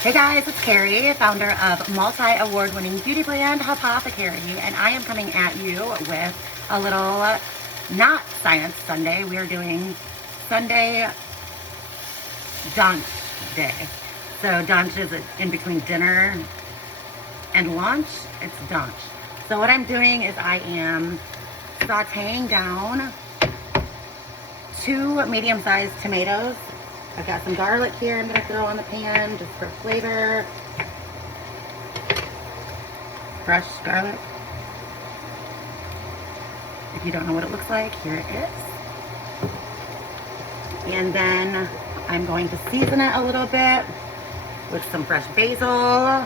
Hey guys, it's Carrie, founder of multi-award-winning beauty brand Apothecary, and I am coming at you with a little not Science Sunday. We are doing Sunday Dunch Day. So Dunch is in between dinner and lunch. It's Dunch. So what I'm doing is I am sauteing down 2 medium-sized tomatoes. I've got some garlic here I'm going to throw on the pan just for flavor. Fresh garlic. If you don't know what it looks like, here it is. And then I'm going to season it a little bit with some fresh basil.